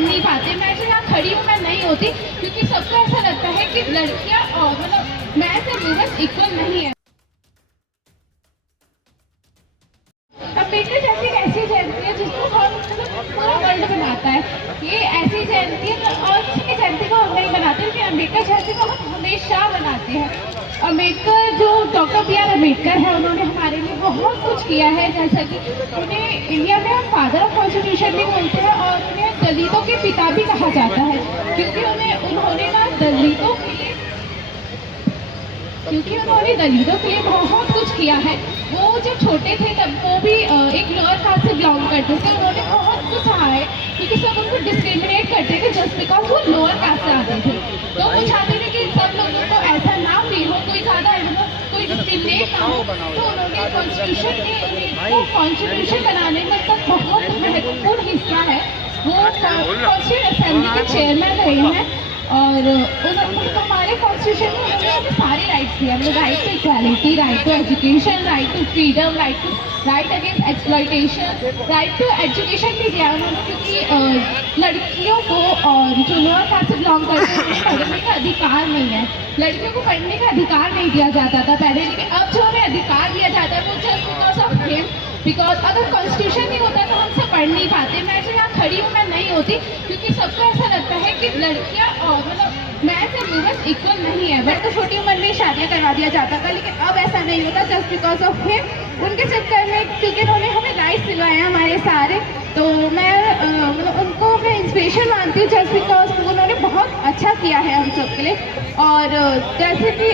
पढ़ नहीं पाते। मैं जो यहाँ खड़ी हूँ मैं नहीं होती, क्योंकि सबको ऐसा लगता है कि लड़कियाँ और मतलब मैथ और वुमेन इक्वल नहीं है। अम्बेडकर जयंती एक ऐसी जयंती है जिसको हम पूरा वर्ल्ड मनाता है। ये ऐसी जयंती है और किसी की जयंती को हम नहीं मनाते, लेकिन अम्बेडकर जयंती को हम हमेशा मनाते हैं। अम्बेडकर जो डॉक्टर बी आर अम्बेडकर है, उन्होंने हमारे लिए बहुत कुछ किया है। जैसा कि उन्हें इंडिया में हम फादर ऑफ कॉन्स्टिट्यूशन भी बोलते हैं और उन्हें दलितों के पिता भी कहा जाता है, क्योंकि उन्होंने ना दलितों के लिए बहुत कुछ किया है। वो जब छोटे थे तब वो भी एक लोअर कास्ट से बिलोंग करते थे। उन्होंने बहुत कुछ कहा है, क्योंकि सब उनको डिस्क्रिमिनेट करते थे जस्ट बिकॉज वो लोअर कास्ट से आते थे। तो वो चाहते थे कि सब लोगों को ऐसा ना फील हो, कोई ज़्यादा कोई डिस्क्रिमिनेट ना हो। तो उन्होंने कॉन्स्टिट्यूशन बनाने में तक बहुत महत्वपूर्ण हिस्सा है। वो कॉन्स्टिट्यूशन असेंबली के चेयरमैन रहे हैं और हमारे कॉन्स्टिट्यूशन में उन्होंने सारे राइट्स दिए। हमें right to equality, right to education, right to freedom, right against exploitation, right to education भी दिया उन्होंने, क्योंकि लड़कियों को और जो लोअर कास्ट से बिलोंग करते हैं उन्हें पढ़ने का अधिकार नहीं है। लड़कियों को पढ़ने का अधिकार नहीं दिया जाता था पहले, लेकिन अब जो हमें अधिकार दिया जाता है वो just because of him. Because अगर कॉन्स्टिट्यूशन नहीं होता तो हम सब पढ़ नहीं पाते। मैं जो यहाँ खड़ी हूँ मैं नहीं होती, क्योंकि सबको ऐसा लगता है कि लड़कियाँ और मतलब मैथ और वुमेन इक्वल नहीं है। बट तो छोटी उम्र में शादियाँ करवा दिया जाता था, लेकिन अब ऐसा नहीं होता जस्ट बिकॉज ऑफ हिम। उनके चक्कर में, क्योंकि उन्होंने हमें राइट्स दिलवाए हैं हमारे सारे, तो मैं मतलब उनको मैं इंस्पिरेशन मानती हूँ जस्ट बिकॉज उन्होंने बहुत अच्छा किया है हम सब के लिए। और जैसे कि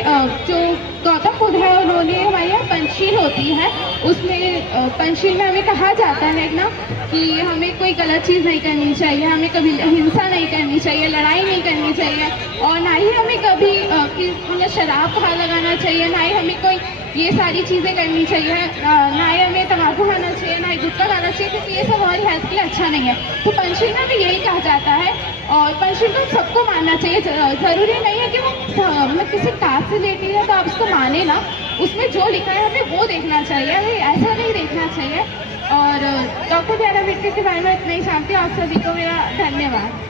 जो गौतम बुद्ध है, उन्होंने हमारे यहाँ पंचशील होती है, उसमें पंचशील में हमें कहा जाता है ना कि हमें कोई गलत चीज़ नहीं करनी चाहिए, हमें कभी हिंसा नहीं करनी चाहिए, लड़ाई नहीं करनी चाहिए, और ना ही हमें कभी मतलब शराब खा लगाना चाहिए, ना ही हमें कोई ये सारी चीज़ें करनी चाहिए, ना ही हमें तम्बाकू खाना चाहिए, ना ही गुटखा खाना चाहिए, क्योंकि ये सब हमारी हेल्थ के लिए अच्छा नहीं है। तो पंचशील में भी यही कहा जाता है और पंचशील को सबको मानना चाहिए। ज़रूरी नहीं है कि वो मतलब किसी कास्ट से रिलेटेड है तो आप उसको माने ना, उसमें जो लिखा है हमें वो देखना चाहिए, हमें ऐसा नहीं देखना चाहिए। और डॉक्टर बी आर अम्बेडकर के बारे में इतना ही जानती हूँ। आप सभी को मेरा धन्यवाद।